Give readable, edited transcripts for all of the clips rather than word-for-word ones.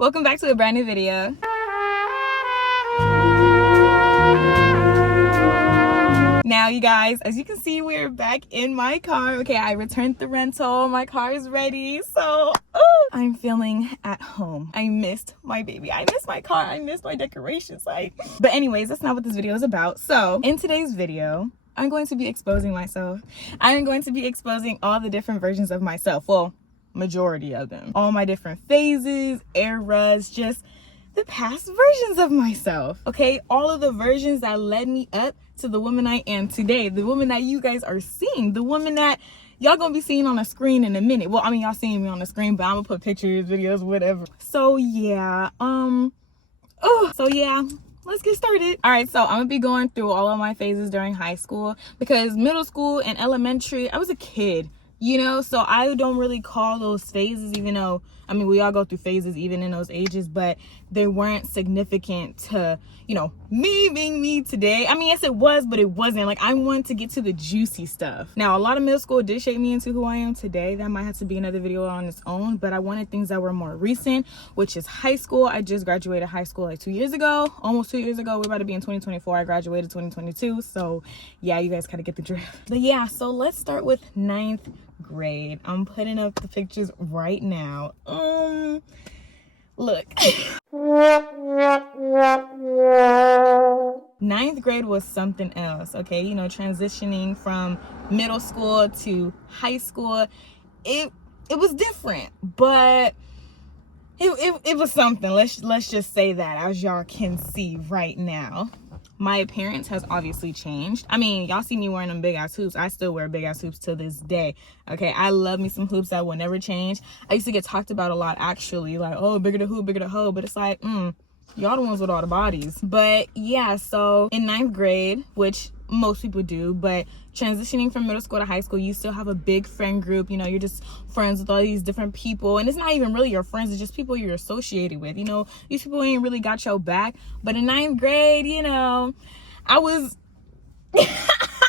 Welcome back to a brand new video. Now you guys, as you can see, we're back in my car. Okay, I returned the rental. My car is ready. So I'm feeling at home. I missed my baby. I missed my car. I missed my decorations. But anyways, that's not what this video is about. So in today's video, I'm going to be exposing myself. I'm going to be exposing all the different versions of myself. Well, majority of them. All my different phases, eras, just the past versions of myself. Okay, all of the versions that led me up to the woman I am today, the woman that you guys are seeing, the woman that y'all gonna be seeing on the screen in a minute. Well, I mean, y'all seeing me on the screen, but I'm gonna put pictures, videos, whatever. So yeah, let's get started. All right, so I'm gonna be going through all of my phases during high school, because middle school and elementary, I was a kid, you know, so I don't really call those phases, even though, I mean, we all go through phases even in those ages, but they weren't significant to, you know, me being me today. I mean, yes, it was, but it wasn't. Like, I wanted to get to the juicy stuff. Now, a lot of middle school did shape me into who I am today. That might have to be another video on its own, but I wanted things that were more recent, which is high school. I just graduated high school like 2 years ago, almost 2 years ago. We're about to be in 2024. I graduated 2022. So yeah, you guys kind of get the drift. But yeah, so let's start with 9th grade. I'm putting up the pictures right now. Look. 9th grade was something else, okay? You know, transitioning from middle school to high school, it was different, but it was something. Let's just say that, as y'all can see right now. My appearance has obviously changed. I mean, y'all see me wearing them big ass hoops. I still wear big ass hoops to this day. Okay, I love me some hoops that will never change. I used to get talked about a lot, actually, like, oh, bigger the hoop, bigger the hoe. But it's like, y'all the ones with all the bodies. But yeah, so in 9th grade, which most people do, but transitioning from middle school to high school, you still have a big friend group. You know, you're just friends with all these different people, and it's not even really your friends, it's just people you're associated with. You know, these people ain't really got your back. But in 9th grade, you know, I was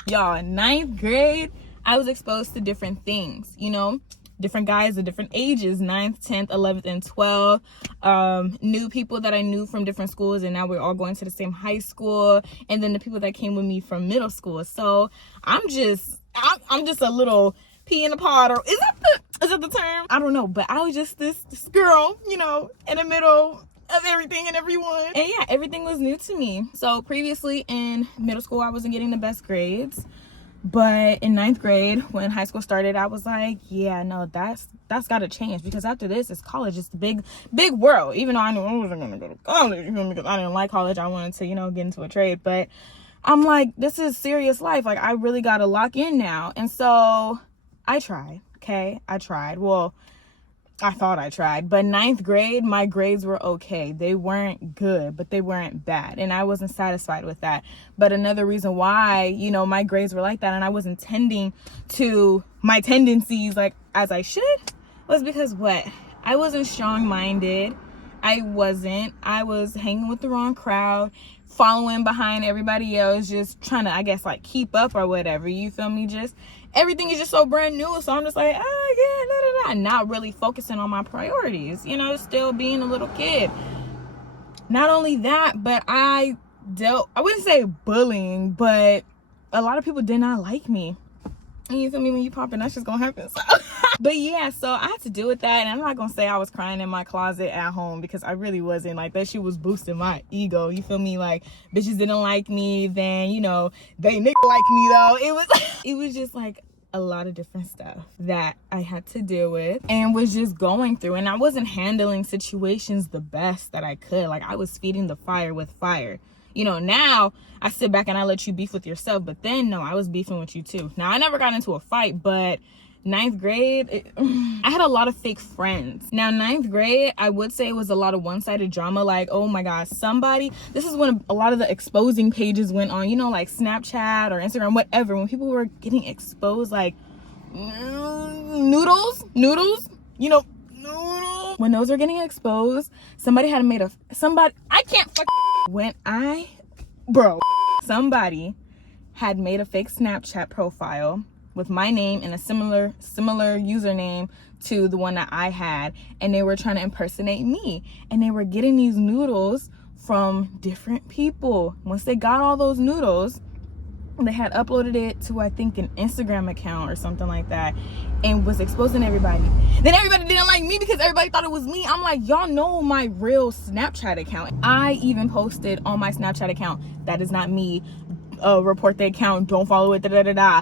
y'all, in 9th grade, I was exposed to different things, you know, different guys of different ages, 9th, 10th, 11th, and 12th. New people that I knew from different schools, and now we're all going to the same high school. And then the people that came with me from middle school. So I'm just a little pea in a pod, or is that the term? I don't know, but I was just this girl, you know, in the middle of everything and everyone. And yeah, everything was new to me. So previously in middle school, I wasn't getting the best grades. But in 9th grade, when high school started, I was like, yeah, no, that's got to change, because after this, it's college. It's the big world. Even though I knew I wasn't going to go to college, you know, because I didn't like college. I wanted to, you know, get into a trade. But I'm like, this is serious life. Like, I really got to lock in now. And so I tried, okay? I tried. Well, I thought I tried. But 9th grade, my grades were okay. They weren't good, but they weren't bad. And I wasn't satisfied with that. But another reason why, you know, my grades were like that and I wasn't tending to my tendencies like as I should, was because what? I wasn't strong-minded. I was hanging with the wrong crowd, following behind everybody else, just trying to, I guess, like, keep up or whatever. You feel me? Just everything is just so brand new. So I'm just like, oh yeah, not really focusing on my priorities, you know, still being a little kid. Not only that, but I wouldn't say bullying, but a lot of people did not like me. And you feel me? When you popping, that's just gonna happen. So. But yeah, so I had to deal with that. And I'm not gonna say I was crying in my closet at home, because I really wasn't. Like, that shit was boosting my ego. You feel me? Like, bitches didn't like me, then, you know, they nigga like me though. It was just like a lot of different stuff that I had to deal with and was just going through. And I wasn't handling situations the best that I could. Like, I was feeding the fire with fire. You know, now I sit back and I let you beef with yourself, but then no, I was beefing with you too. Now, I never got into a fight, but 9th grade, I had a lot of fake friends. Now, 9th grade, I would say it was a lot of one-sided drama. Like, oh my gosh, this is when a lot of the exposing pages went on, you know, like Snapchat or Instagram, whatever. When people were getting exposed, like, noodles, you know, noodles. When those were getting exposed, somebody had made somebody had made a fake Snapchat profile with my name and a similar username to the one that I had, and they were trying to impersonate me, and they were getting these noodles from different people. Once they got all those noodles, they had uploaded it to, I think, an Instagram account or something like that, and was exposing everybody. Then everybody didn't like me because everybody thought it was me. I'm like, y'all know my real Snapchat account. I even posted on my Snapchat account, that is not me, report the account, don't follow it, da-da-da-da.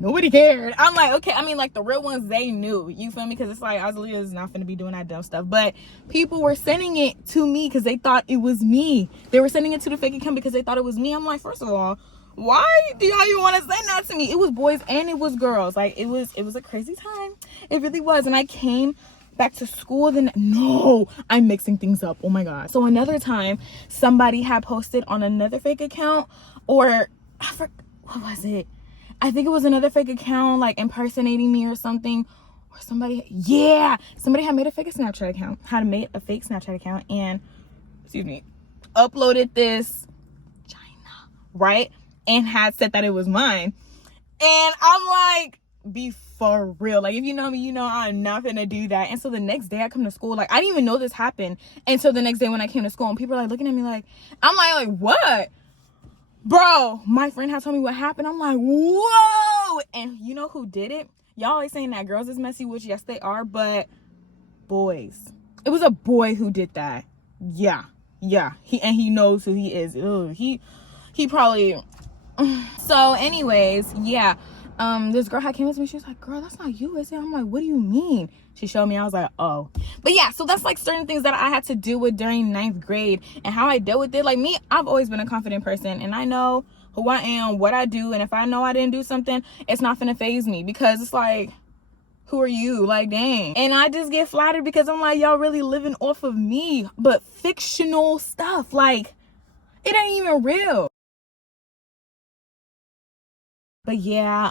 Nobody cared. I'm like, okay, I mean, like, the real ones, they knew, you feel me? Because it's like, Azalia is not gonna be doing that dumb stuff. But people were sending it to me because they thought it was me. They were sending it to the fake account because they thought it was me. I'm like, first of all, why do y'all even want to send that to me? It was boys and it was girls. Like, it was a crazy time. It really was. And I came back to school, then no, I'm mixing things up. Oh my god. So another time, somebody had posted on another fake account, or I forgot, what was it? I think it was another fake account, like impersonating me or something. Or somebody had made a fake Snapchat account, and uploaded this vagina, right? And had said that it was mine. And I'm like, be for real. Like, if you know me, you know I'm not gonna do that. And so the next day I come to school, like, I didn't even know this happened until the next day when I came to school, and people are like looking at me like, I'm like, what? Bro, my friend had told me what happened. I'm like, whoa. And you know who did it? Y'all always saying that girls is messy, which yes they are, but boys. It was a boy who did that. Yeah. He knows who he is. Ugh, he probably. So anyways, yeah. This girl had came up to me. She was like, girl, that's not you, is it? I'm like, what do you mean? She showed me. I was like, oh. But yeah, so that's like certain things that I had to deal with during 9th grade, and how I dealt with it. Like me, I've always been a confident person, and I know who I am, what I do, and if I know I didn't do something, it's not gonna faze me, because it's like, who are you? Like, dang. And I just get flattered because I'm like, y'all really living off of me, but fictional stuff. Like, it ain't even real. But yeah,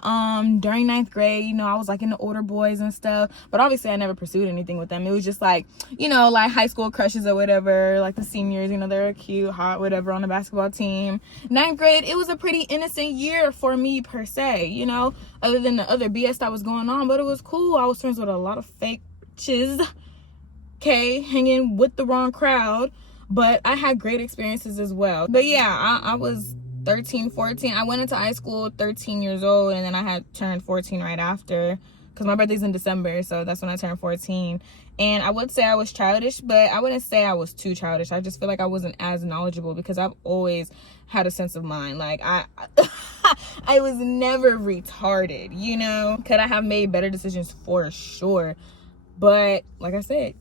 during 9th grade, you know, I was like in the older boys and stuff, but obviously I never pursued anything with them. It was just like, you know, like high school crushes or whatever, like the seniors, you know, they're cute, hot, whatever, on the basketball team. 9th grade, it was a pretty innocent year for me per se, you know, other than the other BS that was going on, but it was cool. I was friends with a lot of fake chiz, okay, hanging with the wrong crowd, but I had great experiences as well. But yeah, I was 13, 14. I went into high school 13 years old, and then I had turned 14 right after, because my birthday's in December, so that's when I turned 14. And I would say I was childish, but I wouldn't say I was too childish. I just feel like I wasn't as knowledgeable, because I've always had a sense of mind. Like, I was never retarded, you know? Could I have made better decisions? For sure. But like I said,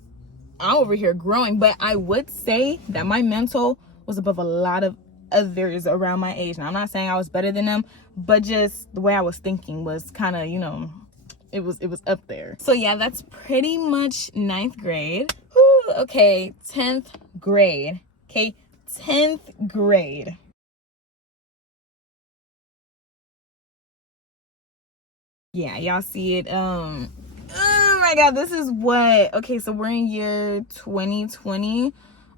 I'm over here growing. But I would say that my mental was above a lot of others around my age. Now, I'm not saying I was better than them, but just the way I was thinking was kind of, you know, it was up there. So yeah, that's pretty much 9th grade. Whew, okay, 10th grade. Okay, 10th grade. Yeah, y'all see it. Oh my god, this is what, okay, so we're in year 2020.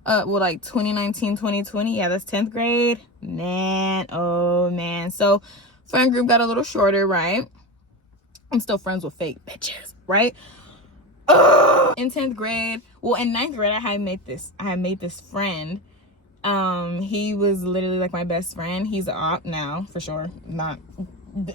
Well, like 2019, 2020. Yeah, that's 10th grade. Man, oh man. So friend group got a little shorter, right? I'm still friends with fake bitches, right? In 10th grade, well, in 9th grade, I had made this friend. He was literally like my best friend. He's an op now, for sure.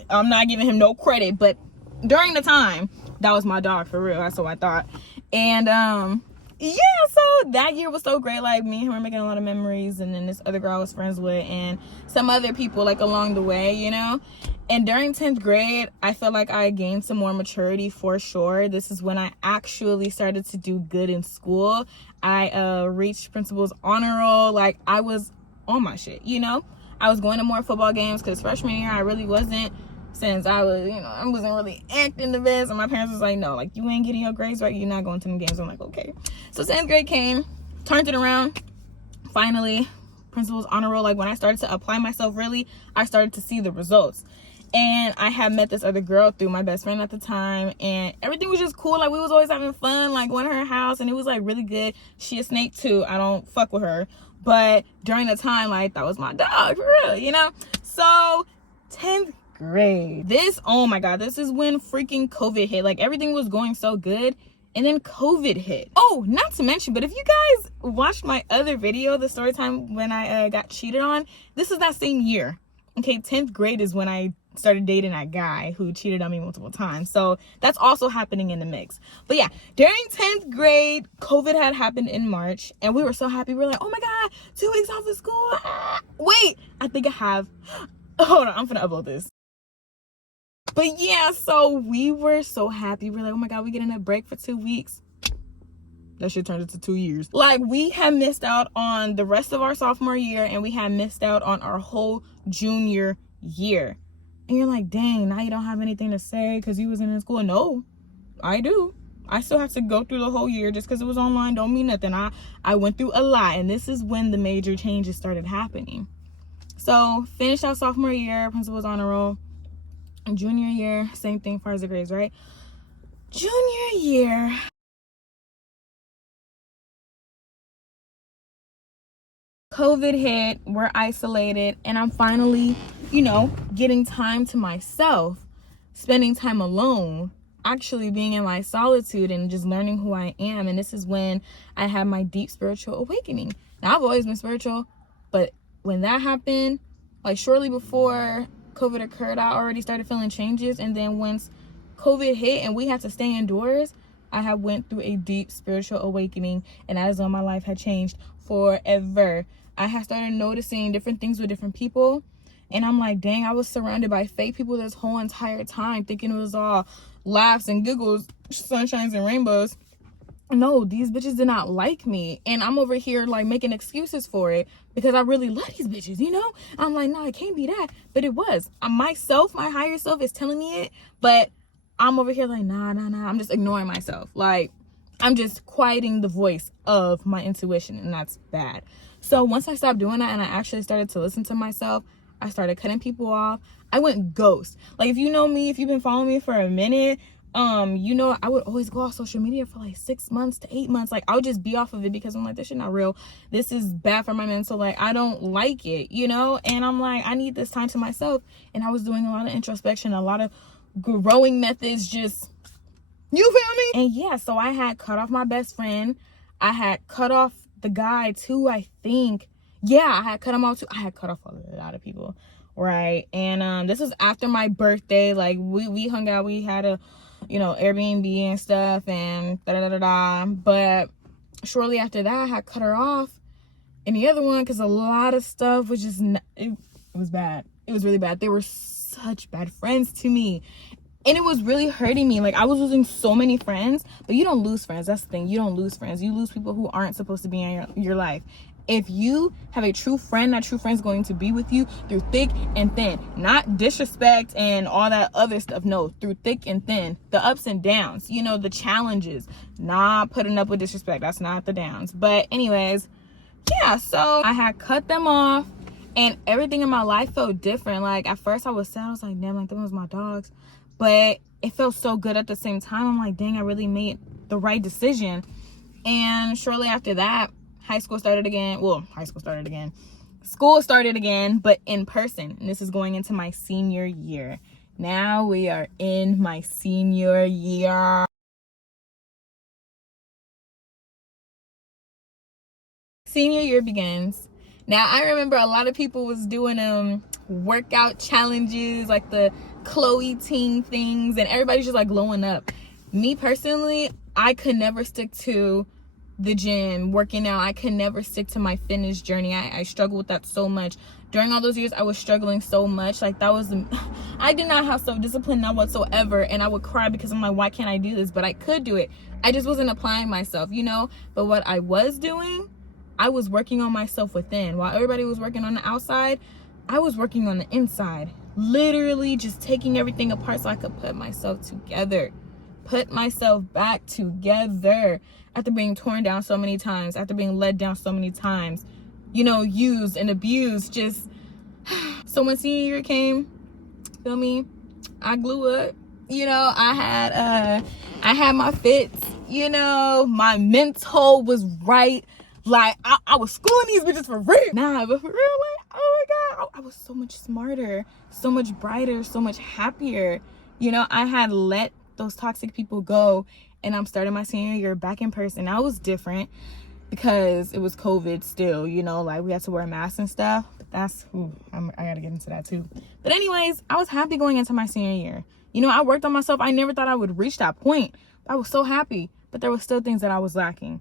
I'm not giving him no credit, but during the time, that was my dog, for real. That's what I thought. And yeah, so that year was so great. Like, me and him were making a lot of memories, and then this other girl I was friends with, and some other people, like, along the way, you know. And during 10th grade, I feel like I gained some more maturity, for sure. This is when I actually started to do good in school. I reached principal's honor roll. Like, I was on my shit, you know. I was going to more football games, because freshman year I really wasn't, since I was, you know, I wasn't really acting the best, and my parents was like, no, like, you ain't getting your grades right, you're not going to them games. I'm like, okay. So 10th grade came, turned it around, finally, principal's honor roll. Like, when I started to apply myself, really, I started to see the results. And I had met this other girl through my best friend at the time, and everything was just cool. Like, we was always having fun, like, going to her house, and it was, like, really good. She a snake, too. I don't fuck with her. But during the time, like, that was my dog, for real, you know? So 10th grade. This, oh my God, this is when freaking COVID hit. Like, everything was going so good, and then COVID hit. Oh, not to mention, but if you guys watched my other video, the story time when I got cheated on, this is that same year. Okay, 10th grade is when I started dating that guy who cheated on me multiple times. So that's also happening in the mix. But yeah, during 10th grade, COVID had happened in March, and we were so happy. We were like, oh my God, 2 weeks off of school. Ah. Wait, I think I have. Hold on, I'm gonna upload this. But yeah, so we were so happy. We're like, oh my God, we getting a break for 2 weeks. That shit turned into 2 years. Like, we had missed out on the rest of our sophomore year, and we had missed out on our whole junior year. And you're like, dang, now you don't have anything to say because you wasn't in school. No, I do. I still have to go through the whole year. Just because it was online don't mean nothing. I went through a lot, and this is when the major changes started happening. So, finished our sophomore year, principal's honor roll. Junior year, same thing as far as the grades, right? Junior year, COVID hit, we're isolated, and I'm finally, getting time to myself, spending time alone, actually being in my solitude and just learning who I am. And this is when I had my deep spiritual awakening. Now, I've always been spiritual, but when that happened, like shortly before COVID occurred, I already started feeling changes. And then once COVID hit and we had to stay indoors, I had went through a deep spiritual awakening, and that is when my life had changed forever. I had started noticing different things with different people, and I'm like, dang, I was surrounded by fake people this whole entire time, thinking it was all laughs and giggles, sunshines and rainbows. No, these bitches did not like me, and I'm over here like making excuses for it because I really love these bitches, I'm like, no, it can't be that, but it was. Myself, my higher self is telling me it, but I'm over here like, nah, I'm just ignoring myself. Like, I'm just quieting the voice of my intuition, and that's bad. So once I stopped doing that and I actually started to listen to myself, I started cutting people off. I went ghost. Like, if you know me, if you've been following me for a minute, I would always go off social media for like 6 months to 8 months. Like, I would just be off of it because I'm like, this shit not real. This is bad for my mental. Like, I don't like it, And I'm like, I need this time to myself. And I was doing a lot of introspection, a lot of growing methods, just, you feel me? And yeah, so I had cut off my best friend. I had cut off the guy too, I think. Yeah, I had cut him off too. I had cut off a lot of people, right? And this was after my birthday. Like, we hung out, we had a Airbnb and stuff, and but shortly after that I had cut her off. And the other one, because a lot of stuff was just it was bad. It was really bad. They were such bad friends to me, and it was really hurting me. Like, I was losing so many friends. But you don't lose friends. That's the thing. You don't lose friends. You lose people who aren't supposed to be in your life. If you have a true friend, that true friend's going to be with you through thick and thin. Not disrespect and all that other stuff. No, through thick and thin. The ups and downs, the challenges. Not putting up with disrespect. That's not the downs. But anyways, yeah, so I had cut them off, and everything in my life felt different. Like, at first I was sad. I was like, damn, like, them was my dogs. But it felt so good at the same time. I'm like, dang, I really made the right decision. And shortly after that, school started again, but in person. And this is going into my senior year. Now we are in my senior year. Senior year begins. Now, I remember a lot of people was doing workout challenges, like the Chloe Ting things, and everybody's just like glowing up. Me personally, I could never stick to the gym, working out. I could never stick to my fitness journey. I struggled with that so much. During all those years, I was struggling so much. Like, I did not have self-discipline, not whatsoever. And I would cry because I'm like, why can't I do this? But I could do it. I just wasn't applying myself, But what I was doing, I was working on myself within. While everybody was working on the outside, I was working on the inside. Literally just taking everything apart so I could put myself together. Put myself back together. After being torn down so many times, after being let down so many times, used and abused, just. So when senior year came, feel me, I glue up. I had my fits, my mental was right. Like, I was schooling these bitches for real. Nah, but for real, like, oh my God. I was so much smarter, so much brighter, so much happier. You know, I had let those toxic people go, and I'm starting my senior year back in person. I was different because it was COVID still, you know, like we had to wear masks and stuff. But that's, I gotta get into that too. But anyways, I was happy going into my senior year. You know, I worked on myself. I never thought I would reach that point. I was so happy, but there were still things that I was lacking.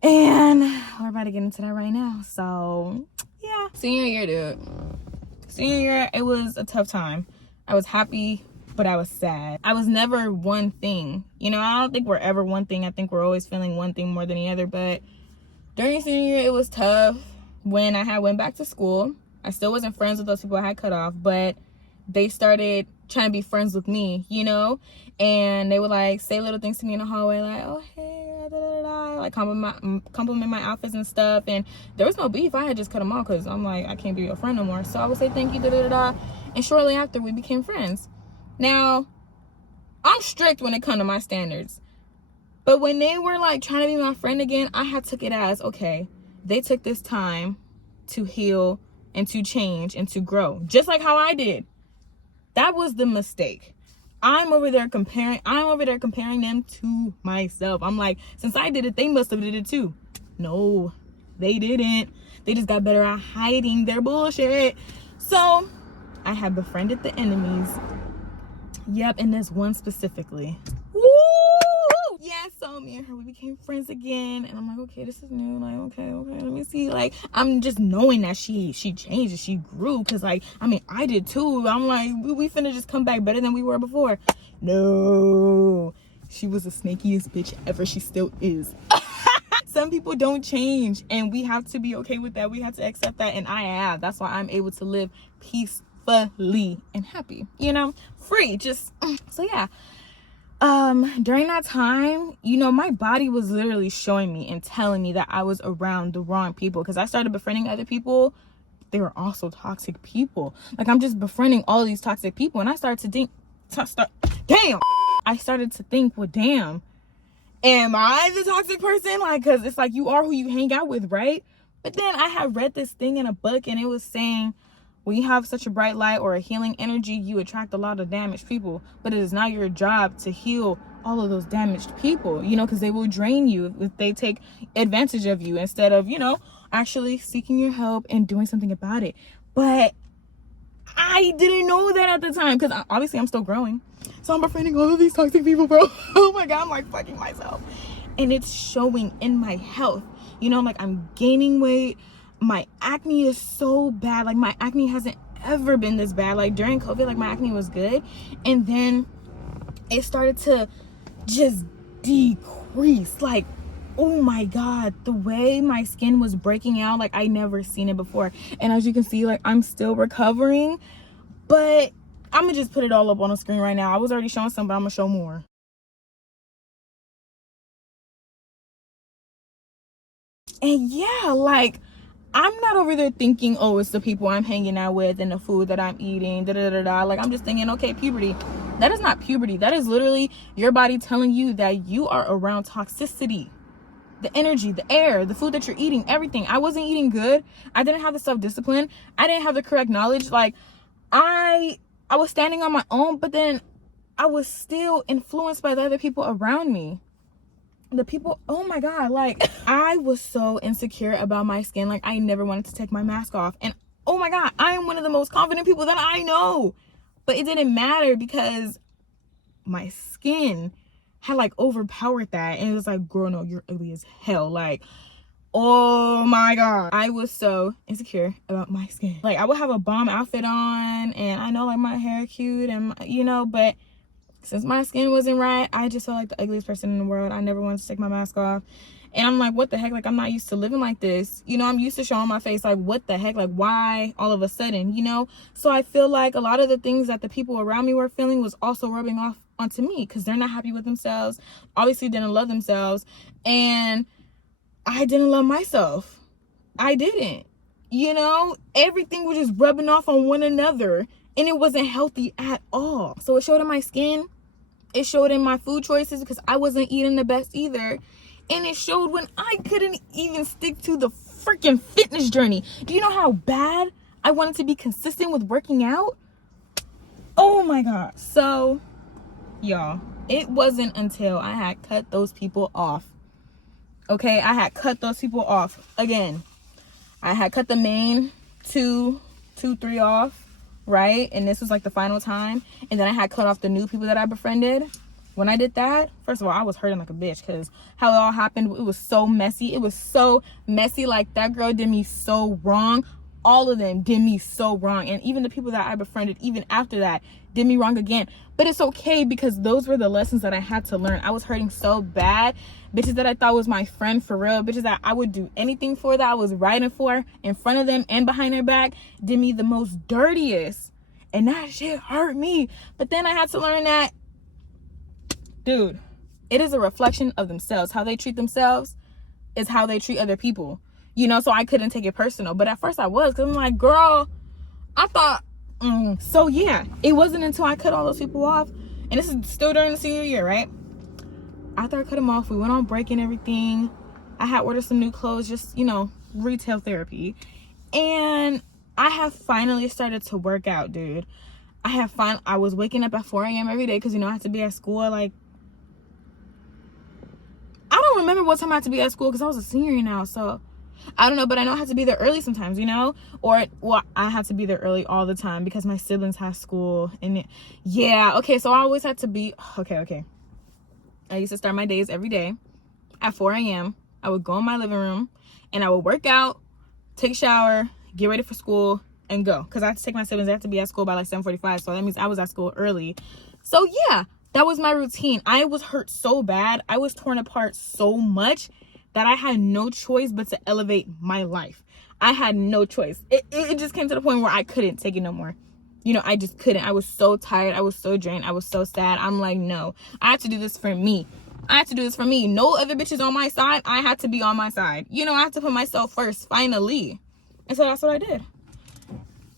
And we're about to get into that right now. So yeah, senior year, dude. Senior year, it was a tough time. I was happy, but I was sad. I was never one thing. You know, I don't think we're ever one thing. I think we're always feeling one thing more than the other. But during senior year, it was tough. When I had went back to school, I still wasn't friends with those people I had cut off, but they started trying to be friends with me, you know? And they would like say little things to me in the hallway, like, oh, hey, da, da, da, da, like compliment my outfits and stuff. And there was no beef. I had just cut them off because I'm like, I can't be your friend no more. So I would say thank you, da, da, da, da. And shortly after, we became friends. Now, I'm strict when it comes to my standards. But when they were like trying to be my friend again, I had took it as, okay, they took this time to heal and to change and to grow. Just like how I did. That was the mistake. I'm over there comparing them to myself. I'm like, since I did it, they must have did it too. No, they didn't. They just got better at hiding their bullshit. So I have befriended the enemies. Yep, and there's one specifically. Woo! Yeah, so me and her, we became friends again. And I'm like, okay, this is new. Like, okay, let me see. Like, I'm just knowing that she changed, she grew. Because, like, I mean, I did too. I'm like, we finna just come back better than we were before. No. She was the snakiest bitch ever. She still is. Some people don't change. And we have to be okay with that. We have to accept that. And I have. That's why I'm able to live peacefully and happy. You know? Free. Just, so yeah. During that time, you know, my body was literally showing me and telling me that I was around the wrong people, because I started befriending other people. They were also toxic people. Like, I'm just befriending all these toxic people, and I started to think, I started to think, well, damn, am I the toxic person? Like, because it's like you are who you hang out with, right? But then I had read this thing in a book, and it was saying, when you have such a bright light or a healing energy, you attract a lot of damaged people. But it is not your job to heal all of those damaged people, you know, because they will drain you if they take advantage of you instead of, you know, actually seeking your help and doing something about it. But I didn't know that at the time, because obviously I'm still growing. So I'm befriending all of these toxic people, bro. Oh my God, I'm like fucking myself. And it's showing in my health. You know, like I'm gaining weight. My acne is so bad. Like, my acne hasn't ever been this bad. Like, during COVID, like, my acne was good. And then it started to just decrease. Like, oh my God, the way my skin was breaking out, like, I never seen it before. And as you can see, like, I'm still recovering. But I'm going to just put it all up on the screen right now. I was already showing some, but I'm going to show more. And yeah, like, I'm not over there thinking, oh, it's the people I'm hanging out with and the food that I'm eating, da-da-da-da. Like, I'm just thinking, okay, puberty. That is not puberty. That is literally your body telling you that you are around toxicity. The energy, the air, the food that you're eating, everything. I wasn't eating good. I didn't have the self-discipline. I didn't have the correct knowledge. Like, I was standing on my own, but then I was still influenced by the other people around me. The people, oh my God, like, I was so insecure about my skin. Like, I never wanted to take my mask off. And oh my God, I am one of the most confident people that I know. But it didn't matter because my skin had like overpowered that. And it was like, girl, no, you're ugly as hell. Like, oh my God. I was so insecure about my skin. Like, I would have a bomb outfit on and I know like my hair cute and, you know, but since my skin wasn't right, I just felt like the ugliest person in the world. I never wanted to take my mask off. And I'm like, what the heck? Like, I'm not used to living like this. You know, I'm used to showing my face. Like, what the heck? Like, why all of a sudden, you know? So I feel like a lot of the things that the people around me were feeling was also rubbing off onto me because they're not happy with themselves. Obviously didn't love themselves. And I didn't love myself. I didn't. You know? Everything was just rubbing off on one another. And it wasn't healthy at all. So it showed in my skin. It showed in my food choices because I wasn't eating the best either. And it showed when I couldn't even stick to the freaking fitness journey. Do you know how bad I wanted to be consistent with working out? Oh my God. So, y'all, it wasn't until I had cut those people off. Okay, I had cut those people off. Again, I had cut the main two, three off, right? And this was like the final time. And then I had cut off the new people that I befriended. When I did that, first of all, I was hurting like a bitch because how it all happened, it was so messy. It was so messy. Like, that girl did me so wrong. All of them did me so wrong. And even the people that I befriended, even after that, did me wrong again. But it's okay because those were the lessons that I had to learn. I was hurting so bad. Bitches that I thought was my friend for real, bitches that I would do anything for, that I was riding for in front of them and behind their back, did me the most dirtiest. And that shit hurt me. But then I had to learn that, dude, it is a reflection of themselves. How they treat themselves is how they treat other people. You know, so I couldn't take it personal. But at first I was, because I'm like, girl, I thought, so yeah, it wasn't until I cut all those people off, and this is still during the senior year, right? After I cut them off, we went on break and everything. I had ordered some new clothes, just, you know, retail therapy. And I have finally started to work out, dude. I was waking up at 4 a.m. every day because, you know, I had to be at school at like, I don't remember what time I had to be at school because I was a senior now, so I don't know, but I know I had to be there early sometimes, you know? Or, well, I had to be there early all the time because my siblings had school. And yeah, okay, so I always had to be, okay. I used to start my days every day at 4 a.m. I would go in my living room and I would work out, take a shower, get ready for school, and go. Because I had to take my siblings, they have to be at school by like 7:45, so that means I was at school early. So yeah, that was my routine. I was hurt so bad. I was torn apart so much that I had no choice but to elevate my life. I had no choice. It just came to the point where I couldn't take it no more. You know, I just couldn't. I was so tired. I was so drained. I was so sad. I'm like, no, I have to do this for me. I had to do this for me. No other bitches on my side. I had to be on my side. You know, I had to put myself first, finally. And so that's what I did.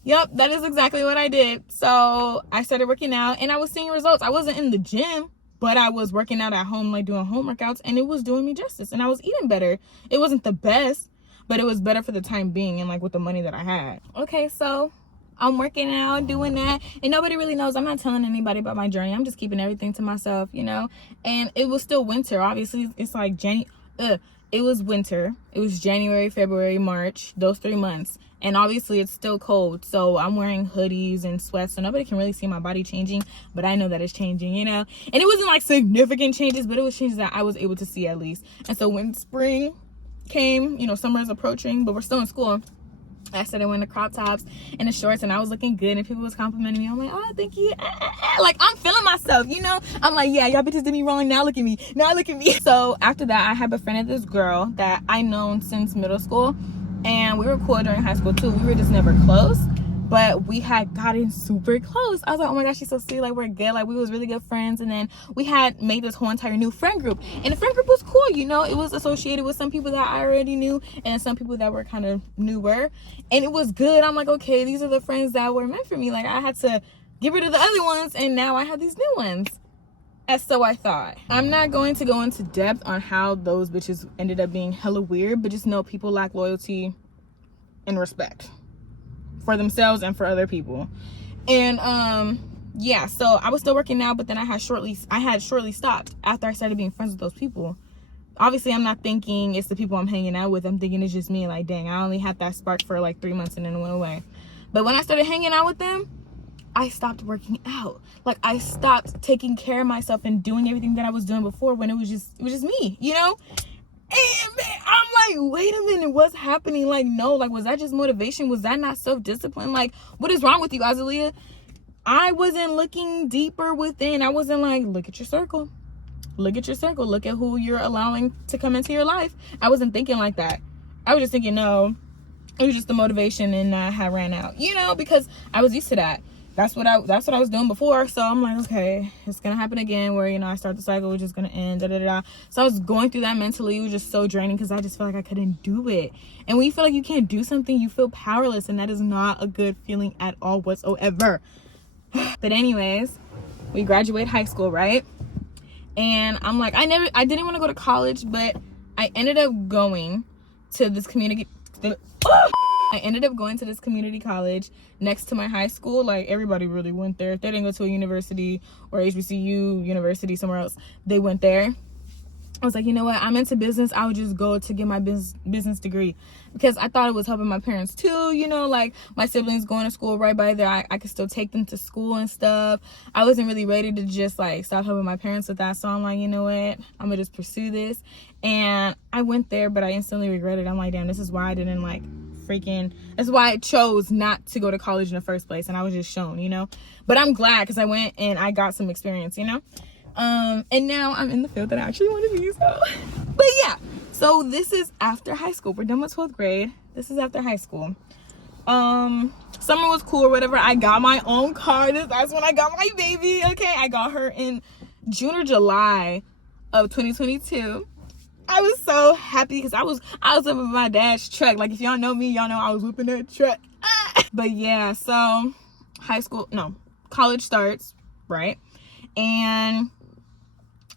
Yep, that is exactly what I did. So I started working out and I was seeing results. I wasn't in the gym, but I was working out at home, like doing home workouts, and it was doing me justice. And I was eating better. It wasn't the best, but it was better for the time being and like with the money that I had. Okay, so I'm working out, doing that, and nobody really knows. I'm not telling anybody about my journey. I'm just keeping everything to myself, you know? And it was still winter. Obviously, it's like it was winter. It was January, February, March, those 3 months. And obviously it's still cold, so I'm wearing hoodies and sweats, so nobody can really see my body changing, but I know that it's changing, you know? And it wasn't like significant changes, but it was changes that I was able to see at least. And so when spring came, you know, summer is approaching, but we're still in school, I started wearing the crop tops and the shorts, and I was looking good, and people was complimenting me. I'm like, oh, thank you. Like, I'm feeling myself, you know? I'm like, yeah, y'all bitches did me wrong. Now look at me. So after that, I had befriended this girl that I known since middle school. And we were cool during high school too. We were just never close, but we had gotten super close. I was like, oh my gosh, she's so sweet. Like, we're good. Like, we was really good friends. And then we had made this whole entire new friend group. And the friend group was cool, you know? It was associated with some people that I already knew and some people that were kind of newer. And it was good. I'm like, okay, these are the friends that were meant for me. Like, I had to get rid of the other ones, and now I have these new ones. As so I thought. I'm not going to go into depth on how those bitches ended up being hella weird, but just know people lack loyalty and respect for themselves and for other people. And yeah, so I was still working out, but then I had shortly stopped after I started being friends with those people. Obviously, I'm not thinking it's the people I'm hanging out with. I'm thinking it's just me. Like, dang, I only had that spark for like 3 months and then it went away. But when I started hanging out with them, I stopped working out. Like, I stopped taking care of myself and doing everything that I was doing before when it was just me, you know? And man, I'm like, wait a minute, what's happening? Like, no, like, was that just motivation? Was that not self-discipline? Like, what is wrong with you, Azalia? I wasn't looking deeper within. I wasn't like, look at your circle. Look at your circle. Look at who you're allowing to come into your life. I wasn't thinking like that. I was just thinking, no, it was just the motivation, and I had ran out, you know, because I was used to that. That's what I was doing before. So I'm like, okay, it's gonna happen again where, you know, I start the cycle, which is gonna end, So I was going through that mentally. It was just so draining because I just felt like I couldn't do it. And when you feel like you can't do something, you feel powerless, and that is not a good feeling at all whatsoever. But anyways, we graduate high school, right? And I'm like, I didn't want to go to college, but I ended up going to this community college next to my high school. Like, everybody really went there. If they didn't go to a university or HBCU university somewhere else, they went there. I was like, you know what, I'm into business. I would just go to get my business degree, because I thought it was helping my parents too, you know, like my siblings going to school right by there. I could still take them to school and stuff. I wasn't really ready to just like stop helping my parents with that. So I'm like, you know what, I'm gonna just pursue this. And I went there, but I instantly regretted it. I'm like, damn, this is why I didn't like that's why I chose not to go to college in the first place. And I was just shown, you know, but I'm glad, because I went and I got some experience, you know. And now I'm in the field that I actually want to be. So, but yeah, so this is after high school. We're done with 12th grade. This is after high school. Summer was cool or whatever. I got my own car. That's when I got my baby. Okay, I got her in June or July of 2022. I was so happy because I was up with my dad's truck. Like, if y'all know me, y'all know I was whipping that truck. But yeah, so college starts, right? And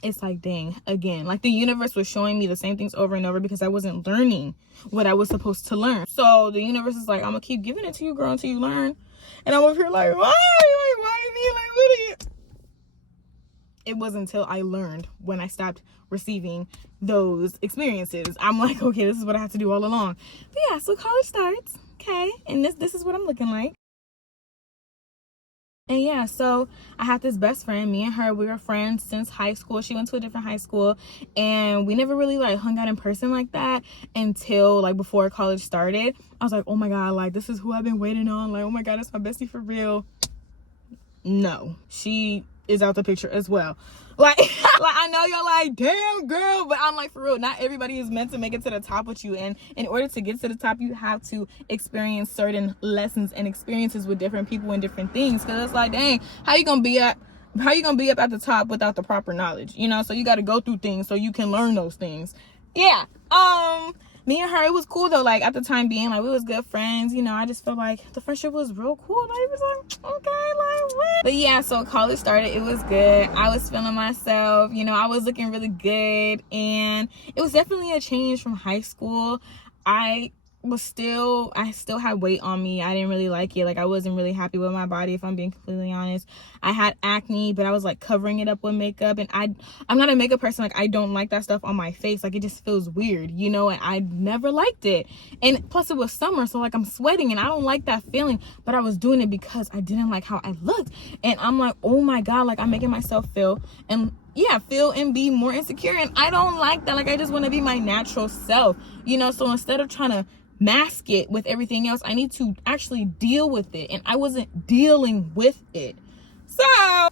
it's like, dang, again, like the universe was showing me the same things over and over because I wasn't learning what I was supposed to learn. So the universe is like, I'm gonna keep giving it to you, girl, until you learn. And I'm up here like, why me? Like, what are you? It wasn't until I learned, when I stopped receiving those experiences, I'm like, okay, this is what I have to do all along. But yeah, so college starts, okay, and this is what I'm looking like. And yeah, so I had this best friend. Me and her, we were friends since high school. She went to a different high school, and we never really like hung out in person like that until like before college started. I was like, oh my god, like this is who I've been waiting on. Like, oh my god, it's my bestie for real. No, she is out the picture as well. Like, like I know you're like, damn girl, but I'm like, for real, not everybody is meant to make it to the top with you. And in order to get to the top, you have to experience certain lessons and experiences with different people and different things. Because it's like, dang, how you gonna be up at the top without the proper knowledge, you know? So you got to go through things so you can learn those things. Yeah. Me and her, it was cool though. Like, at the time being, like, we was good friends, you know. I just felt like the friendship was real cool. Like, it was like, okay, like, what? But yeah, so college started. It was good. I was feeling myself, you know. I was looking really good, and it was definitely a change from high school. I still had weight on me. I didn't really like it. Like, I wasn't really happy with my body, if I'm being completely honest. I had acne, but I was like covering it up with makeup, and I'm not a makeup person. Like, I don't like that stuff on my face. Like, it just feels weird, you know, and I never liked it. And plus it was summer, so like I'm sweating and I don't like that feeling, but I was doing it because I didn't like how I looked. And I'm like, oh my god, like I'm making myself feel and be more insecure, and I don't like that. Like, I just want to be my natural self, you know. So instead of trying to mask it with everything else, I need to actually deal with it, and I wasn't dealing with it. So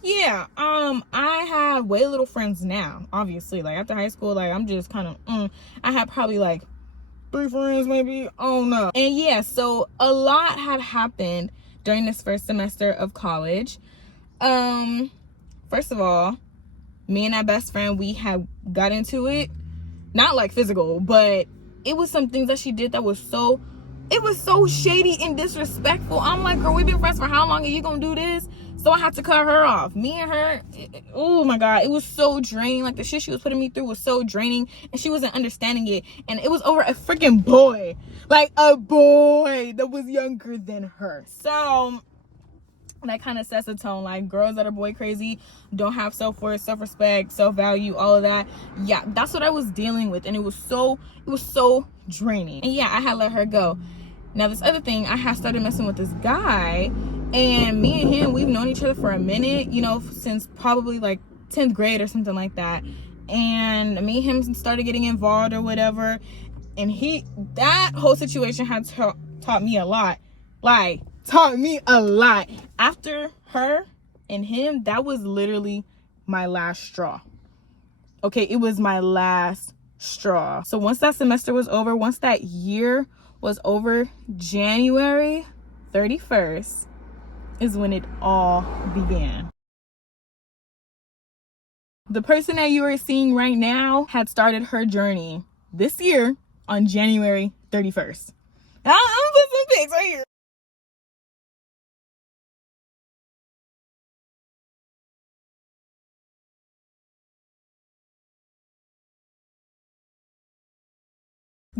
yeah, I have way little friends now, obviously. Like, after high school, like, I'm just kind of I have probably like 3 friends maybe, oh no. And yeah, so a lot had happened during this first semester of college. First of all, me and that best friend, we had got into it, not like physical, but it was some things that she did that was so shady and disrespectful. I'm like, girl, we've been friends for how long, and you gonna do this? So I had to cut her off. Me and her, oh my god, it was so draining. Like, the shit she was putting me through was so draining, and she wasn't understanding it. And it was over a freaking boy, like a boy that was younger than her. So that kind of sets a tone. Like, girls that are boy crazy don't have self-worth, self-respect, self-value, all of that. Yeah, that's what I was dealing with, and it was so draining. And yeah, I had let her go. Now, this other thing, I had started messing with this guy, and me and him, we've known each other for a minute, you know, since probably like 10th grade or something like that. And me and him started getting involved or whatever, and that whole situation had taught me a lot. Like, taught me a lot. After her and him, that was literally my last straw. Okay, it was my last straw. So once that semester was over, once that year was over, January 31st is when it all began. The person that you are seeing right now had started her journey this year on January 31st. I'm putting some pics right here.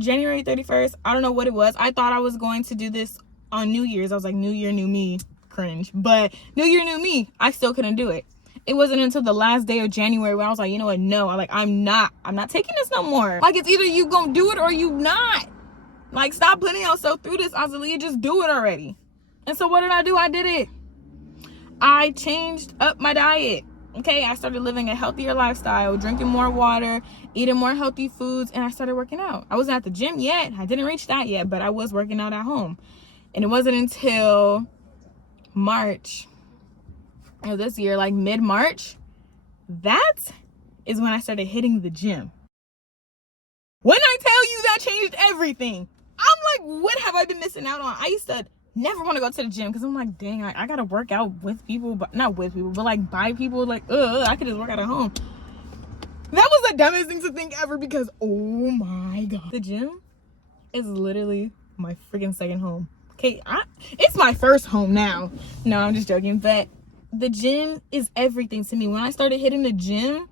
January 31st. I don't know what it was. I thought I was going to do this on New Year's. I was like, New Year, new me. Cringe. But New Year, new me. I still couldn't do it. It wasn't until the last day of January where I was like, you know what? No, I'm not taking this no more. Like, it's either you gonna do it or you not. Like, stop putting yourself through this, Azalia. Just do it already. And so what did I do? I did it. I changed up my diet. Okay, I started living a healthier lifestyle, drinking more water, eating more healthy foods, and I started working out. I wasn't at the gym yet. I didn't reach that yet, but I was working out at home. And it wasn't until March of this year, like mid-March, that is when I started hitting the gym. When I tell you that changed everything, I'm like, what have I been missing out on? I used to never want to go to the gym because I'm like, dang, I gotta work out with people, but not with people, but like by people. Like, I could just work out at home. That was the dumbest thing to think ever because, oh my god, the gym is literally my freaking second home. Okay, it's my first home now. No, I'm just joking, but the gym is everything to me. When I started hitting the gym,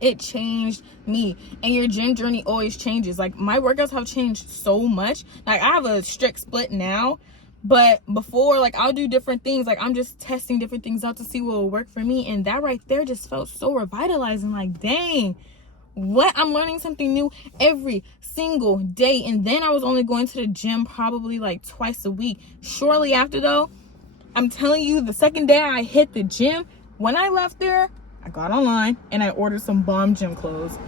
it changed me. And your gym journey always changes. Like, my workouts have changed so much. Like, I have a strict split now, but before, like, I'll do different things. Like, I'm just testing different things out to see what will work for me. And that right there just felt so revitalizing. Like, dang, what? I'm learning something new every single day. And then I was only going to the gym probably like twice a week. Shortly after, though, I'm telling you, the second day I hit the gym, when I left there, I got online and I ordered some bomb gym clothes.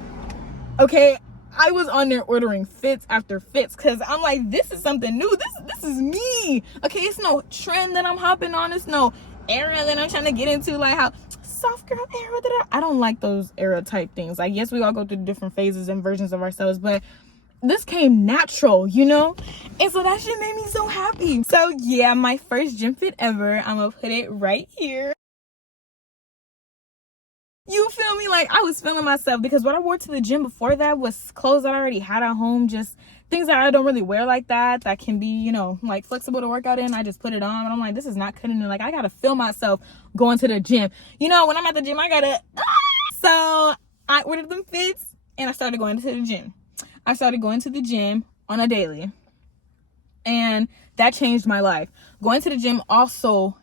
Okay, I was on there ordering fits after fits because I'm like, this is something new. This is me. Okay, it's no trend that I'm hopping on. It's no era that I'm trying to get into, like how soft girl era. I don't like those era type things. Like, yes, we all go through different phases and versions of ourselves, but this came natural, you know? And so that shit made me so happy. So yeah, my first gym fit ever. I'm gonna put it right here. You feel me? Like, I was feeling myself because what I wore to the gym before that was clothes that I already had at home, just things that I don't really wear like that can be, you know, like flexible to work out in. I just put it on and I'm like, this is not cutting it. Like, I gotta feel myself going to the gym. You know, when I'm at the gym, I gotta So I ordered them fits and I started going to the gym. I started going to the gym on a daily, and that changed my life. Going to the gym also,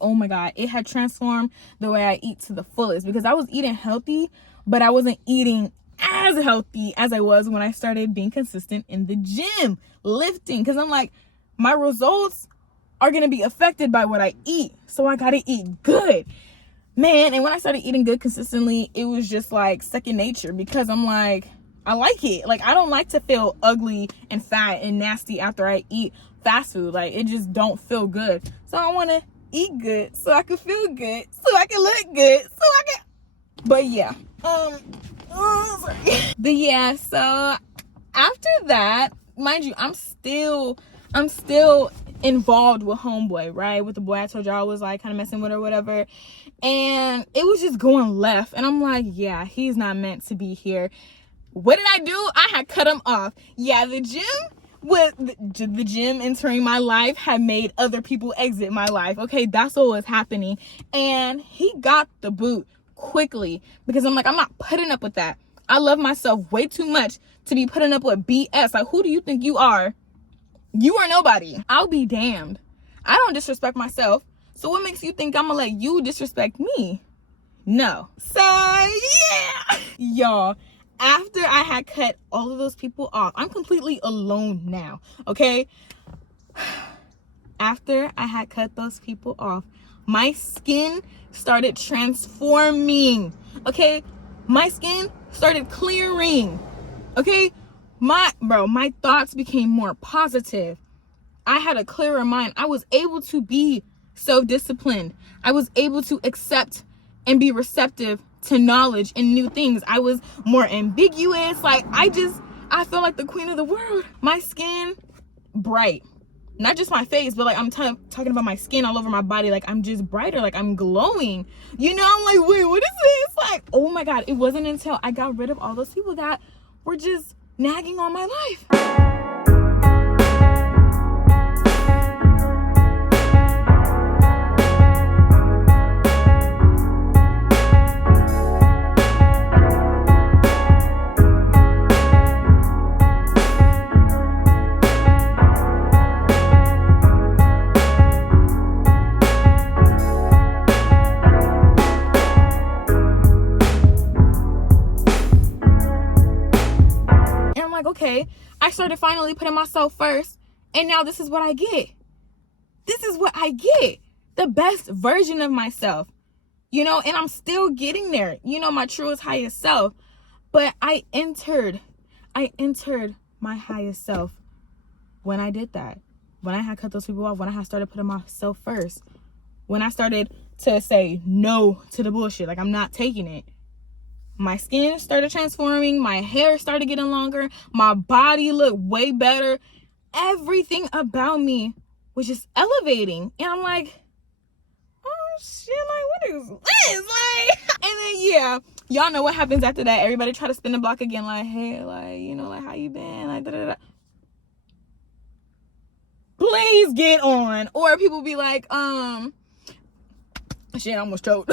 oh my god, it had transformed the way I eat to the fullest, because I was eating healthy, but I wasn't eating as healthy as I was when I started being consistent in the gym, lifting, because I'm like, my results are going to be affected by what I eat, so I gotta eat good, man. And when I started eating good consistently, it was just like second nature, because I'm like, I like it. Like, I don't like to feel ugly and fat and nasty after I eat fast food. Like, it just don't feel good. So I want to eat good so I can feel good, so I can look good, so I can. But yeah, sorry. But yeah, so after that, mind you, I'm still involved with homeboy, right? With the boy I told y'all I was like kind of messing with or whatever, and it was just going left. And I'm like, yeah, he's not meant to be here. What did I do? I had cut him off. Yeah, the gym entering my life had made other people exit my life. Okay, that's what was happening. And he got the boot quickly, because I'm like, I'm not putting up with that. I love myself way too much to be putting up with BS. Like, who do you think you are? You are nobody. I'll be damned. I don't disrespect myself. So what makes you think I'm gonna let you disrespect me? No. So yeah, y'all. After I had cut all of those people off, I'm completely alone now, okay? After I had cut those people off, my skin started transforming, okay? My skin started clearing, okay? My thoughts became more positive. I had a clearer mind. I was able to be self-disciplined. I was able to accept and be receptive to knowledge and new things. I was more ambiguous. Like, I felt like the queen of the world. My skin, bright. Not just my face, but like, I'm talking about my skin all over my body. Like, I'm just brighter. Like, I'm glowing. You know, I'm like, wait, what is this? Like, oh my God. It wasn't until I got rid of all those people that were just nagging on my life. started finally putting myself first, and now this is what I get. This is what I get. The best version of myself, you know, and I'm still getting there, you know, my truest, highest self. But I entered my highest self when I did that. When I had cut those people off, when I had started putting myself first, when I started to say no to the bullshit, like I'm not taking it. My skin started transforming, my hair started getting longer, my body looked way better. Everything about me was just elevating. And I'm like, oh shit, like what is this? Like, and then yeah, y'all know what happens after that. Everybody try to spin the block again, like, hey, like, you know, like how you been? Like da-da-da. Please get on. Or people be like, shit, I almost choked.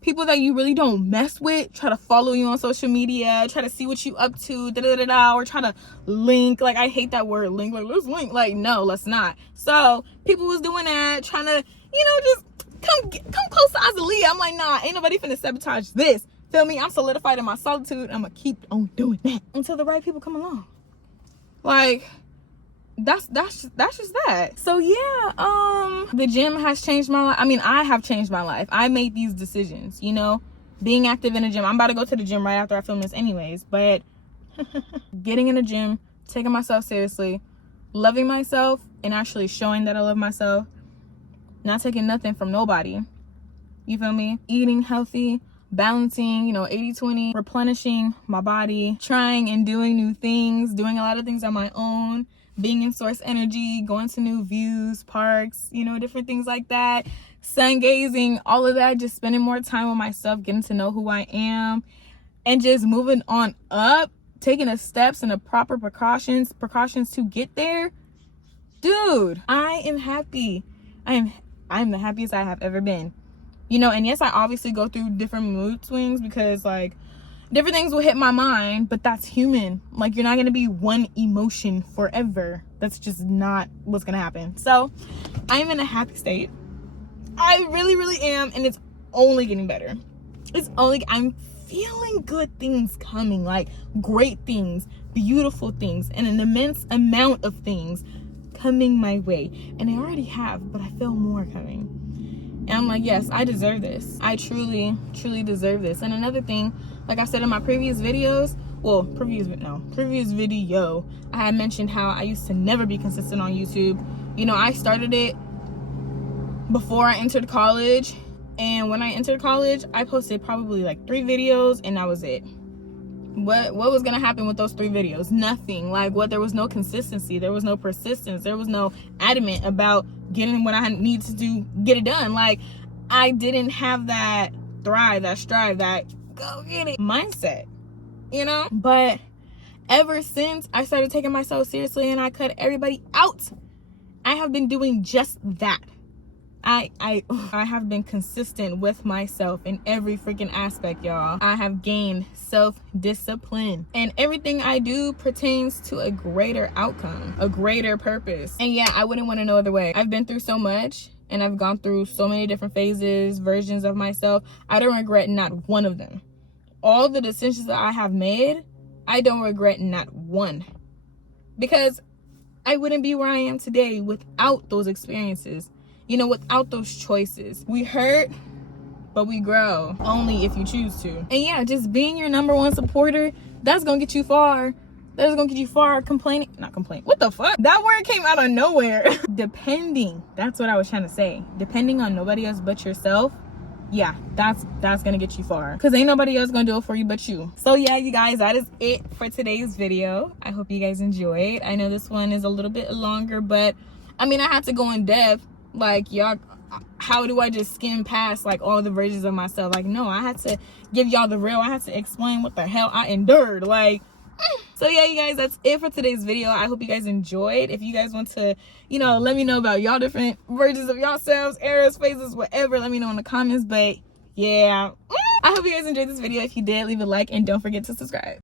People that you really don't mess with try to follow you on social media, try to see what you up to, or try to link. Like, I hate that word, link. Like, let's link. Like, no, let's not. So people was doing that, trying to, you know, just come close to Azalea. I'm like, nah, ain't nobody finna sabotage this. Feel me? I'm solidified in my solitude. I'm gonna keep on doing that until the right people come along. Like, that's just that. So yeah, the gym has changed my life. I mean, I have changed my life. I made these decisions, you know, being active in the gym. I'm about to go to the gym right after I film this anyways, but getting in the gym, taking myself seriously, loving myself, and actually showing that I love myself, not taking nothing from nobody, you feel me? Eating healthy, balancing, you know, 80-20, replenishing my body, trying and doing new things, doing a lot of things on my own, being in source energy, going to new views, parks, you know, different things like that, sun gazing, all of that, just spending more time with myself, getting to know who I am, and just moving on up, taking the steps and the proper precautions to get there. Dude, I am happy. I'm the happiest I have ever been. You know, and yes, I obviously go through different mood swings because, like, different things will hit my mind, but that's human. Like, you're not going to be one emotion forever. That's just not what's going to happen. So, I'm in a happy state. I really, really am, and it's only getting better. I'm feeling good things coming, like great things, beautiful things, and an immense amount of things coming my way. And I already have, but I feel more coming. And I'm like, yes, I deserve this. I truly, truly deserve this. And another thing, like I said in my previous videos, previous video, I had mentioned how I used to never be consistent on YouTube. You know, I started it before I entered college. And when I entered college, I posted probably like 3 videos and that was it. What was gonna happen with those 3 videos? Nothing. Like, there was no consistency, there was no persistence, there was no adamant about getting what I need to do, get it done. Like, I didn't have that thrive, that strive, that go get it mindset, you know? But ever since I started taking myself seriously and I cut everybody out, I have been doing just that. I have been consistent with myself in every freaking aspect, y'all. I have gained self-discipline, and everything I do pertains to a greater outcome, a greater purpose. And yeah, I wouldn't want to know other way. I've been through so much, and I've gone through so many different phases, versions of myself. I don't regret not one of them. All the decisions that I have made, I don't regret not one, because I wouldn't be where I am today without those experiences. You know, without those choices. We hurt, but we grow, only if you choose to. And yeah, just being your #1 supporter, that's gonna get you far. That's gonna get you far. Not complaining. What the fuck? That word came out of nowhere. That's what I was trying to say. Depending on nobody else but yourself, yeah, that's gonna get you far. Because ain't nobody else gonna do it for you but you. So yeah, you guys, that is it for today's video. I hope you guys enjoyed. I know this one is a little bit longer, but I mean, I had to go in depth. Like, y'all, how do I just skim past like all the versions of myself? Like, no, I had to give y'all the real. I had to explain what the hell I endured. Like, so yeah, you guys, that's it for today's video. I hope you guys enjoyed. If you guys want to, you know, let me know about y'all different versions of yourselves, errors, phases, whatever, let me know in the comments. But yeah, I hope you guys enjoyed this video. If you did, leave a like and don't forget to subscribe.